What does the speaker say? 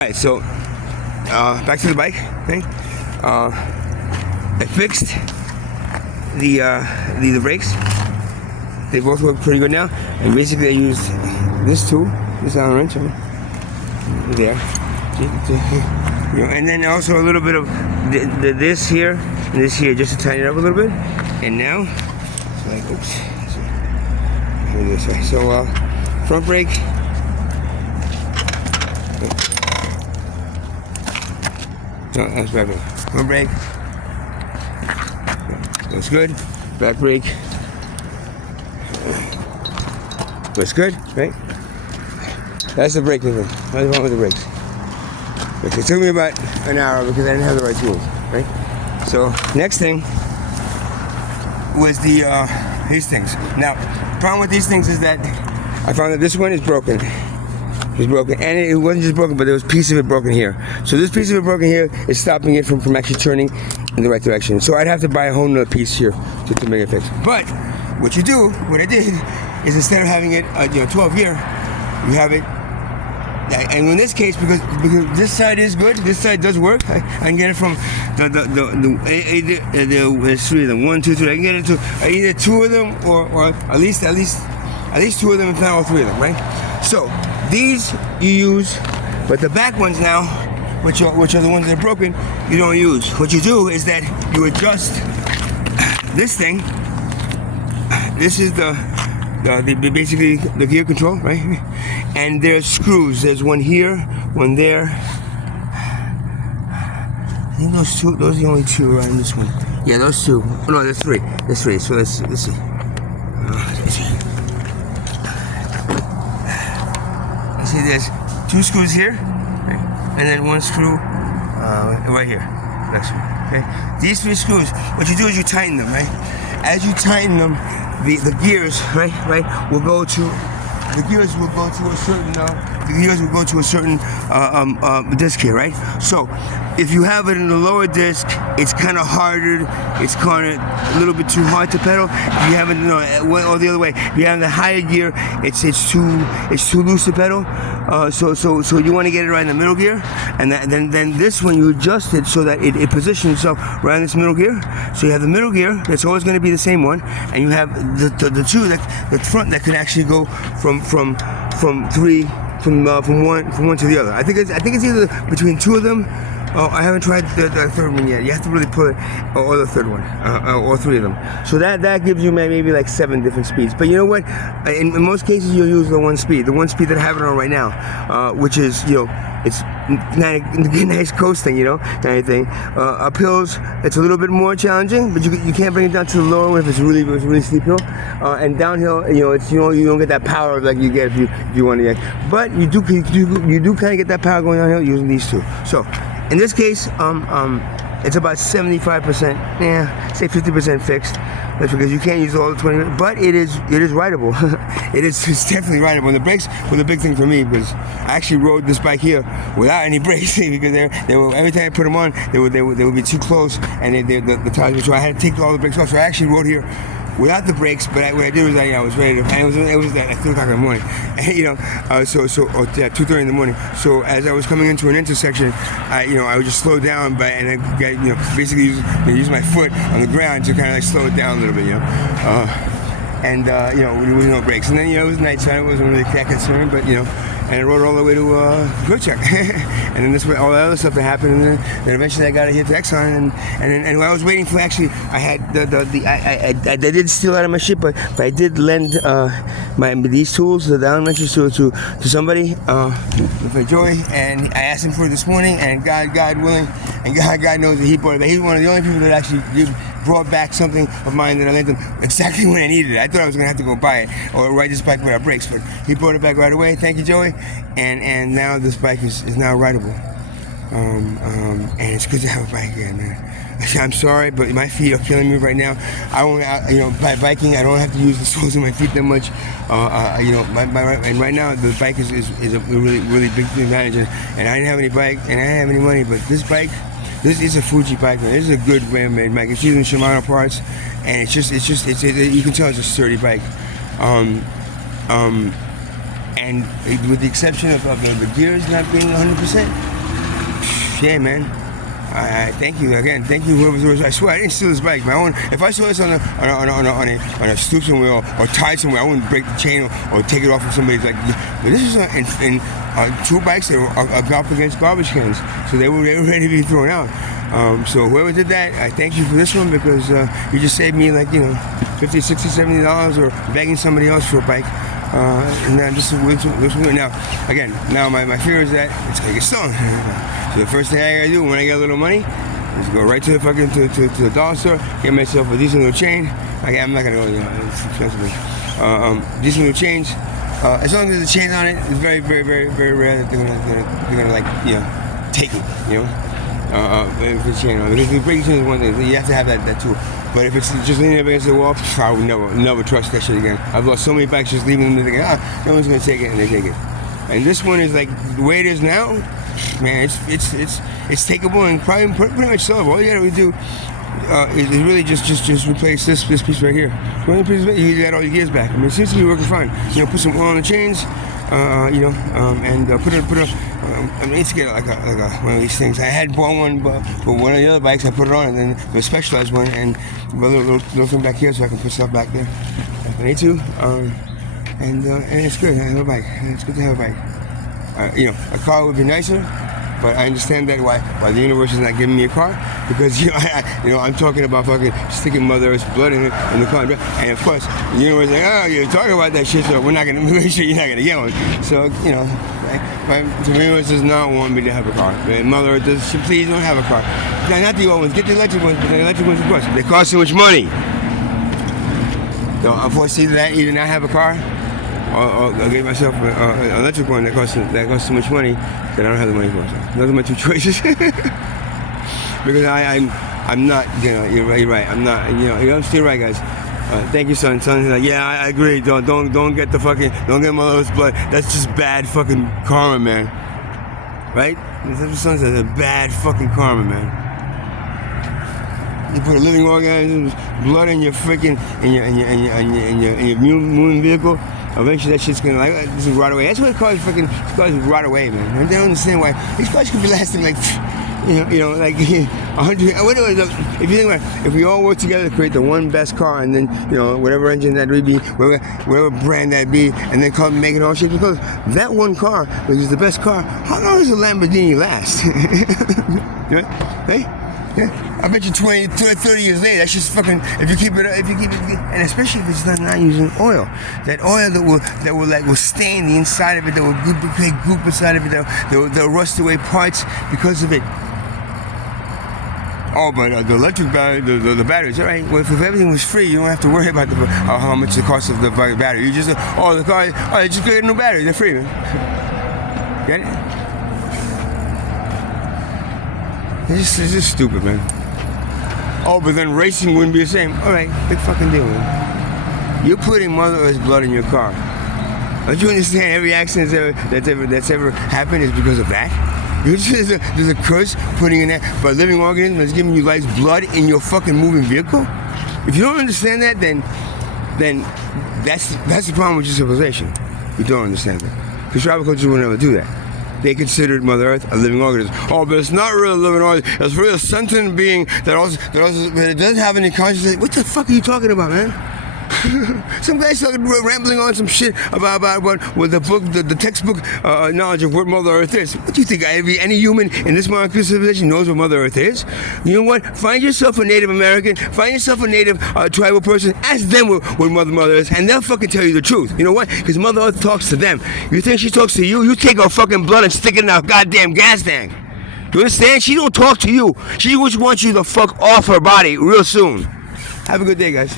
Alright, so back to the bike thing. I fixed the brakes. They both work pretty good now. And basically I used this tool, this Allen wrench there. And then also a little bit of this here and this here just to tighten it up a little bit. And now, so like, oops. So front brake. No, that's back brake. Front brake. That's good. Back brake. That's good, right? That's the braking thing. Nothing wrong with the brakes. It took me about an hour because I didn't have the right tools, right? So next thing was these things. Now, the problem with these things is that I found that this one is broken. It's broken, and it wasn't just broken, but there was a piece of it broken here. So this piece of it broken here is stopping it from actually turning in the right direction. So I'd have to buy a whole nother piece here to make it fix. But what I did, is instead of having it 12 year, you have it. And in this case, because this side is good, this side does work. I can get it from there's three of them, 1, 2, 3. I can get it to either two of them or at least two of them, if not all three of them, right? So these you use, but the back ones now, which are the ones that are broken, you don't use. What you do is that you adjust this thing. This is basically the gear control, right? And there's screws. There's one here, one there. I think those are the only two around this one. Yeah, those two. Oh, no, there's three. There's three. So let's see. Let's see. See, there's two screws here, okay? And then one screw right here. Next one. Okay? These three screws. What you do is you tighten them, right? As you tighten them, the gears, right, will go to. The gears will go to a certain. Disc here, right? So, if you have it in the lower disc, it's kind of harder. It's kind of a little bit too hard to pedal. If you have it, or the other way. If you have the higher gear, it's too loose to pedal. So you want to get it right in the middle gear, and then this one you adjust it so that it positions itself right in this middle gear. So you have the middle gear that's always going to be the same one, and you have the two the front that could actually go from one to the other. I think it's either between two of them. Oh, I haven't tried the third one yet. You have to really put it, or the third one, or three of them. So that gives you maybe like 7 different speeds. But you know what? In most cases, you'll use the one speed that I have it on right now, which is it's nice coasting, kind of thing. Up hills, it's a little bit more challenging, but you can't bring it down to the lower one if it's really steep hill. And downhill, it's you don't get that power like you get if you want to. But you do kind of get that power going downhill using these two. So. In this case, it's about 75%, say 50% fixed. That's because you can't use all the 20, but it is rideable. It's definitely rideable. And the brakes were the big thing for me because I actually rode this bike here without any brakes because they were every time I put them on, they would be too close and the tires were, so I had to take all the brakes off. So I actually rode here without the brakes, but what I did was I was ready to, and it was at 3 o'clock in the morning, and, so 2:30 in the morning. So as I was coming into an intersection, I would just slow down, and I got, basically use my foot on the ground to kind of like slow it down a little bit, there was no brakes. And then it was nighttime, I wasn't really that concerned, but and I rode all the way to Quick-Check. And then all the other stuff that happened, and then eventually I got it here to Exxon, and while I was waiting for, actually, I had I did steal out of my ship, but I did lend these tools, the Allen wrenches, to somebody, for Joey, and I asked him for it this morning, and God willing, and God knows that he brought it back. He's one of the only people that actually brought back something of mine that I lent him exactly when I needed it. I thought I was going to have to go buy it or ride this bike without brakes, but he brought it back right away. Thank you, Joey. And now this bike is now rideable. And it's good to have a bike again, man. I'm sorry, but my feet are killing me right now. By biking, I don't have to use the soles of my feet that much. And right now the bike is a really big advantage. And I didn't have any bike, and I didn't have any money, but this bike. This is a Fuji bike, man. This is a good brand-made bike. It's using Shimano parts, and you can tell it's a sturdy bike. and with the exception of the gears not being 100%, yeah, man. I thank you again. Thank you, whoever. I swear I didn't steal this bike. My own. If I saw this on a stooping wheel or tied somewhere, I wouldn't break the chain or take it off of somebody's. Like, but this is in two bikes that were up against garbage cans, so they were ready to be thrown out. So whoever did that, I thank you for this one, because you just saved me, like, $50, $60, $70 or begging somebody else for a bike. And then just now, again, my fear is that it's gonna get stolen. So the first thing I gotta do when I get a little money is go right to the fucking to the dollar store, get myself a decent little chain. I'm not gonna go, it's expensive. Decent little chains. As long as there's a chain on it, it's very, very, very, very rare that they're gonna like, take it, if it's chain on. Because the breaking chain is one thing, you have to have that too. But if it's just leaning up against the wall, I would never trust that shit again. I've lost so many bikes just leaving them thinking, no one's gonna take it, and they take it. And this one is like the way it is now, man. It's takeable and probably pretty much sellable. All you gotta do is really just replace this piece right here. You got all your gears back. I mean, it seems to be working fine. Put some oil on the chains, and put a. I need to get like one of these things. I had bought one, but for one of the other bikes, I put it on, and then the specialized one, and a little thing back here so I can put stuff back there if I need to. And it's good. I have a bike. It's good to have a bike. A car would be nicer, but I understand that why the universe is not giving me a car, because I'm talking about fucking sticking Mother Earth's blood in the car, and of course the universe is like, you're talking about that shit, so we're not gonna make sure you're not gonna get one. So the universe does not want me to have a car. Mother Earth does. Please don't have a car. Now, not the old ones. Get the electric ones, but the electric ones, of course, they cost so much money. So unfortunately, that either not have a car, or get myself an electric one that costs so much money that I don't have the money for. So those are my two choices. Because I'm not, you're right. I'm not, I'm still right, guys. Thank you, son. Son's like, yeah, I agree. Don't get don't get Mother Earth's blood. That's just bad fucking karma, man. Right? That's what son says. Bad fucking karma, man. You put a living organism's blood in your freaking in your moving vehicle. Eventually, that shit's gonna this will rot away. That's why cars rot away, man. They don't understand why these cars could be lasting like 100. If you think about it, if we all work together to create the one best car, and then whatever engine that would be, whatever brand that be, and then come make it all shit, because that one car, which is the best car, how long does a Lamborghini last? Hey? Yeah. I bet you 20, 30 years later, that's just fucking. If you keep it, and especially if it's not using oil, that oil that will stain the inside of it, that will goop inside of it, that will rust away parts because of it. Oh, but the electric battery, the batteries, all right. Well, if everything was free, you don't have to worry about how much the cost of the battery. You just, the car, just get a new battery. They're free, man. Get it? It's just stupid, man. Oh, but then racing wouldn't be the same. All right, big fucking deal, man. You're putting Mother Earth's blood in your car. Don't you understand? Every accident that's ever happened is because of that. There's a curse putting in that, but a living organism that's giving you life's blood in your fucking moving vehicle. If you don't understand that, then that's the problem with your civilization. You don't understand that, because tribal cultures will never do that. They considered Mother Earth a living organism. Oh, but it's not really a living organism. It's really a sentient being that doesn't have any consciousness. What the fuck are you talking about, man? Some guy started rambling on some shit about with the book, the textbook knowledge of what Mother Earth is. What do you think? Any human in this modern civilization knows what Mother Earth is? You know what? Find yourself a Native American. Find yourself a Native tribal person. Ask them what Mother is, and they'll fucking tell you the truth. You know what? Because Mother Earth talks to them. You think she talks to you? You take her fucking blood and stick it in a goddamn gas tank. You understand? She don't talk to you. She just wants you to fuck off her body real soon. Have a good day, guys.